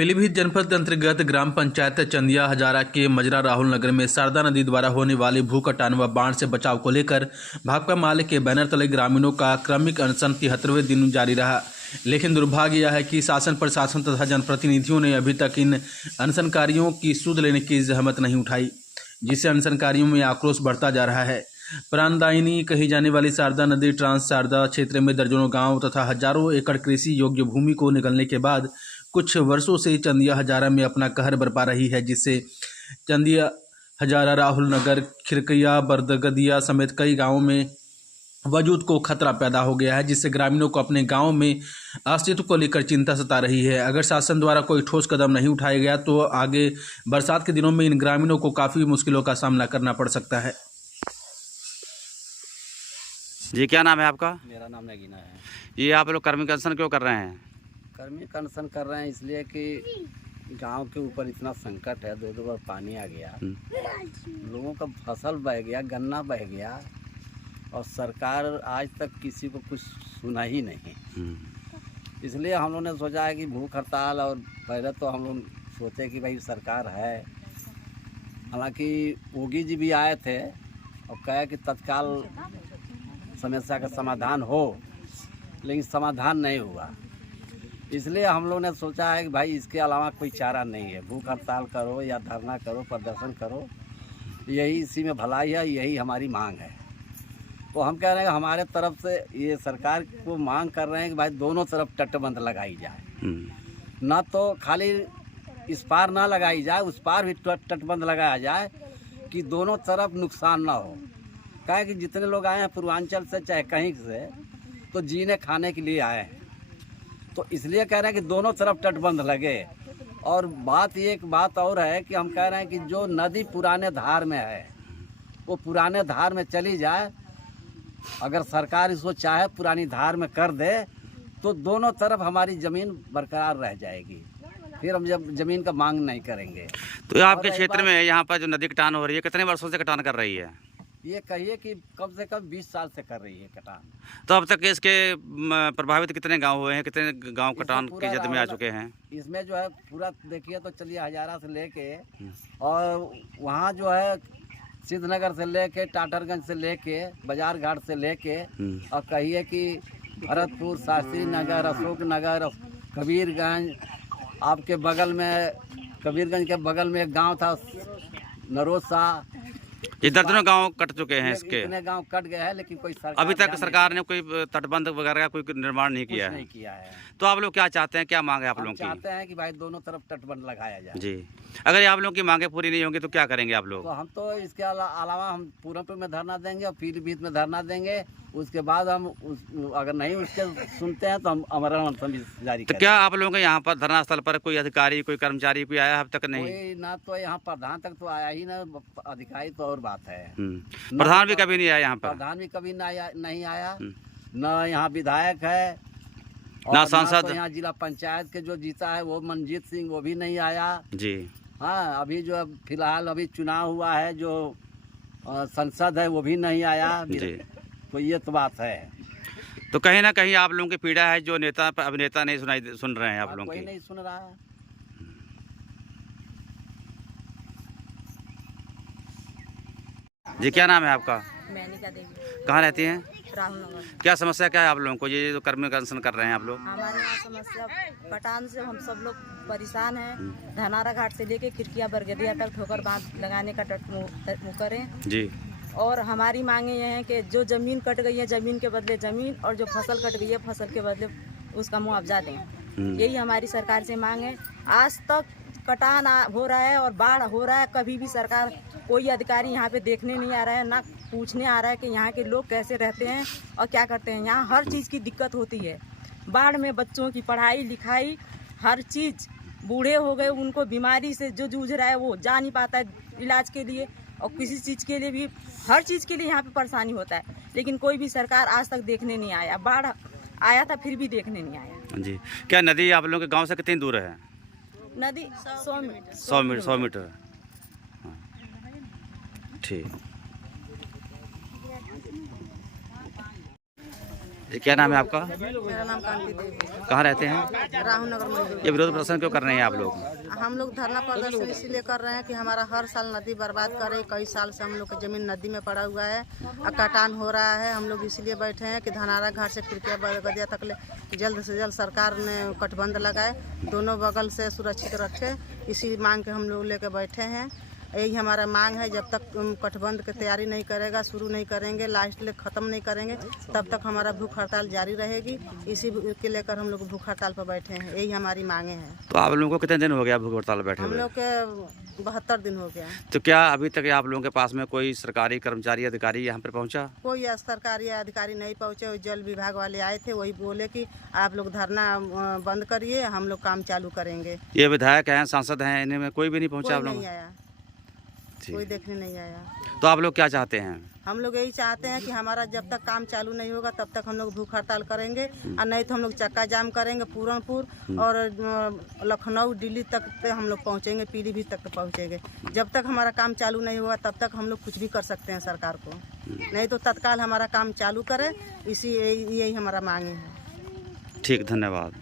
पीलीभीत जनपद अंतर्गत ग्राम पंचायत चंदिया हजारा के मजरा राहुल नगर में शारदा नदी द्वारा होने वाली भू कटान व बाढ़ से बचाव को लेकर भाकपा माले के बैनर तले ग्रामीणों का क्रमिक अनशन 73वें दिन जारी रहा। लेकिन दुर्भाग्य यह है कि शासन प्रशासन तथा जनप्रतिनिधियों ने अभी तक इन अनशनकारियों की सुध लेने की जहमत नहीं उठाई, जिससे अनशनकारियों में आक्रोश बढ़ता जा रहा है। प्राणदायिनी कही जाने वाली शारदा नदी ट्रांस शारदा क्षेत्र में दर्जनों गांव तथा हजारों एकड़ कृषि योग्य भूमि को निगलने के बाद कुछ वर्षों से चंदिया हजारा में अपना कहर बरपा रही है, जिससे चंदिया हजारा राहुल नगर खिरकिया बरदगदिया समेत कई गांवों में वजूद को खतरा पैदा हो गया है, जिससे ग्रामीणों को अपने गांव में अस्तित्व को लेकर चिंता सता रही है। अगर शासन द्वारा कोई ठोस कदम नहीं उठाया गया तो आगे बरसात के दिनों में इन ग्रामीणों को काफ़ी मुश्किलों का सामना करना पड़ सकता है। जी, क्या नाम है आपका? मेरा नाम नगीना है। ये आप लोग कर्मी अनशन क्यों कर रहे हैं? कर्मी अनशन कर रहे हैं इसलिए कि गांव के ऊपर इतना संकट है, दो बार पानी आ गया, लोगों का फसल बह गया, गन्ना बह गया और सरकार आज तक किसी को कुछ सुना ही नहीं। इसलिए हम लोगों ने सोचा है कि भूख हड़ताल, और पहले तो हम लोग सोचे कि भाई सरकार है, हालांकि योगी जी भी आए थे और कहे कि तत्काल समस्या का समाधान हो, लेकिन समाधान नहीं हुआ। इसलिए हम लोगों ने सोचा है कि भाई इसके अलावा कोई चारा नहीं है, भूख हड़ताल करो या धरना करो, प्रदर्शन करो, यही इसी में भलाई है, यही हमारी मांग है। तो हम कह रहे हैं कि हमारे तरफ से ये सरकार को मांग कर रहे हैं कि भाई दोनों तरफ तटबंध लगाई जाए, ना तो खाली इस पार ना लगाई जाए, उस पार भी तटबंध लगाया जाए कि दोनों तरफ नुकसान ना हो। कहे कि जितने लोग आए हैं पूर्वांचल से चाहे कहीं से, तो जीने खाने के लिए आए हैं, तो इसलिए कह रहे हैं कि दोनों तरफ तटबंध लगे। और एक बात और है कि हम कह रहे हैं कि जो नदी पुराने धार में है वो पुराने धार में चली जाए। अगर सरकार इसको चाहे पुरानी धार में कर दे तो दोनों तरफ हमारी ज़मीन बरकरार रह जाएगी, फिर हम जब ज़मीन का मांग नहीं करेंगे। तो आपके क्षेत्र में यहाँ पर जो नदी कटान हो रही है, कितने वर्षों से कटान कर रही है? ये कहिए कि कम से कम 20 साल से कर रही है कटान। तो अब तक इसके प्रभावित कितने गांव हुए हैं, कितने गांव कटान की जद में आ चुके हैं? इसमें जो है पूरा देखिए तो चलिए हजारा से लेके और वहाँ जो है सिद्धनगर से लेके टाटरगंज से लेके बाजार घाट से लेके और कहिए कि भरतपुर, शास्त्री नगर, अशोक नगर, कबीरगंज, आपके बगल में कबीरगंज के बगल में एक गांव था नरोसा, ये दर्जनों गांव कट चुके हैं। इसके इतने गांव कट गए हैं, लेकिन कोई सरकार अभी तक सरकार ने कोई तटबंध वगैरह का कोई निर्माण नहीं किया है। तो आप लोग क्या चाहते हैं, क्या मांग है आप लोगों की? चाहते हैं कि भाई दोनों तरफ तटबंध लगाया जाए। जी, अगर आप लोगों की मांगे पूरी नहीं होंगी तो क्या करेंगे आप लोग? तो हम तो इसके अलावा हम पूरनपुर में धरना देंगे और पीलीभीत में धरना देंगे। उसके बाद हम अगर नहीं उसके सुनते हैं तो हम आमरण अनशन जारी करेंगे। तो क्या आप लोगों के यहाँ पर धरना स्थल पर कोई अधिकारी, कोई कर्मचारी कोई आया अब तक? नहीं, कोई ना, तो यहाँ प्रधान तक तो आया ही ना, अधिकारी तो और बात है। प्रधान भी कभी नहीं आया यहाँ पर? प्रधान भी कभी नहीं आया, न यहाँ विधायक है ना सांसद। तो यहाँ जिला पंचायत के जो जीता है वो मनजीत सिंह, वो भी नहीं आया जी। हाँ, अभी जो फिलहाल अभी चुनाव हुआ है, जो संसद है वो भी नहीं आया जी। तो ये तो बात है। तो कहीं ना कहीं आप लोगों की पीड़ा है, जो नेता अभिनेता नहीं सुन रहे हैं आप लोगों की? कोई नहीं सुन रहा है। जी, क्या नाम है आपका? मैनिका देवी। कहाँ रहती हैं? राहुल नगर। क्या समस्या क्या है आप लोगों को, ये जो कर्मी अनशन कर रहे हैं आप लोग? हमारे यहाँ समस्या कटान से हम सब लोग परेशान हैं। धनारा घाट से लेके खिड़किया बरगदिया तक ठोकर बांध लगाने का करें जी। और हमारी मांगे ये हैं कि जो ज़मीन कट गई है ज़मीन के बदले ज़मीन, और जो फसल कट गई है फसल के बदले उसका मुआवजा दें। यही हमारी सरकार से मांग है। आज तक कटान हो रहा है और बाढ़ हो रहा है, कभी भी सरकार कोई अधिकारी यहाँ पे देखने नहीं आ रहा है, ना पूछने आ रहा है कि यहाँ के लोग कैसे रहते हैं और क्या करते हैं। यहाँ हर चीज़ की दिक्कत होती है। बाढ़ में बच्चों की पढ़ाई लिखाई हर चीज़, बूढ़े हो गए उनको बीमारी से जो जूझ रहा है वो जा नहीं पाता है इलाज के लिए, और किसी चीज़ के लिए भी, हर चीज़ के लिए यहाँ पे परेशानी होता है। लेकिन कोई भी सरकार आज तक देखने नहीं आया। बाढ़ आया था फिर भी देखने नहीं आया जी। क्या नदी आप लोगों के गाँव से कितनी दूर है? नदी 100 मीटर। 100 मीटर। ठीक। ये क्या नाम है आपका? मेरा नाम कांति देवी है। कहाँ रहते हैं? राहुल नगर मजदूर। ये विरोध प्रदर्शन क्यों कर रहे हैं आप लोग? हम लोग धरना प्रदर्शन इसीलिए कर रहे हैं कि हमारा हर साल नदी बर्बाद करे। कई साल से हम लोग की जमीन नदी में पड़ा हुआ है और कटान हो रहा है। हम लोग इसीलिए बैठे हैं कि धनारा घाट से खिड़किया बरगदिया तक ले जल्द से जल्द सरकार ने कटबंध लगाए, दोनों बगल से सुरक्षित रखे। इसी मांग के हम लोग लेके बैठे हैं। यही हमारा मांग है। जब तक कटबंध की तैयारी नहीं करेगा, शुरू नहीं करेंगे, लास्ट ले ख़त्म नहीं करेंगे, तब तक हमारा भूख हड़ताल जारी रहेगी। इसी के लेकर हम लोग भूख हड़ताल पर बैठे हैं। यही हमारी मांगे हैं। तो आप लोगों को कितने दिन हो गया भूख हड़ताल बैठे हम हुए? लोग के 72 दिन हो गया। तो क्या अभी तक आप लोगों के पास में कोई सरकारी कर्मचारी अधिकारी यहाँ पर पहुँचा? कोई सरकारी अधिकारी नहीं पहुँचे। जल विभाग वाले आए थे, वही बोले कि आप लोग धरना बंद करिए, हम लोग काम चालू करेंगे। ये विधायक हैं, सांसद हैं, इन्हें में कोई भी नहीं पहुँचा आप कोई लोग? नहीं आया, कोई देखने नहीं आया। तो आप लोग क्या चाहते हैं? हम लोग यही चाहते हैं कि हमारा जब तक काम चालू नहीं होगा तब तक हम लोग भूख हड़ताल करेंगे, और नहीं तो हम लोग चक्का जाम करेंगे पूरनपुर और लखनऊ दिल्ली तक हम लोग पहुंचेंगे, पीलीभीत तक पहुंचेंगे। जब तक हमारा काम चालू नहीं होगा तब तक हम लोग कुछ भी कर सकते हैं सरकार को, नहीं तो तत्काल हमारा काम चालू करें। यही हमारा मांग है। ठीक, धन्यवाद।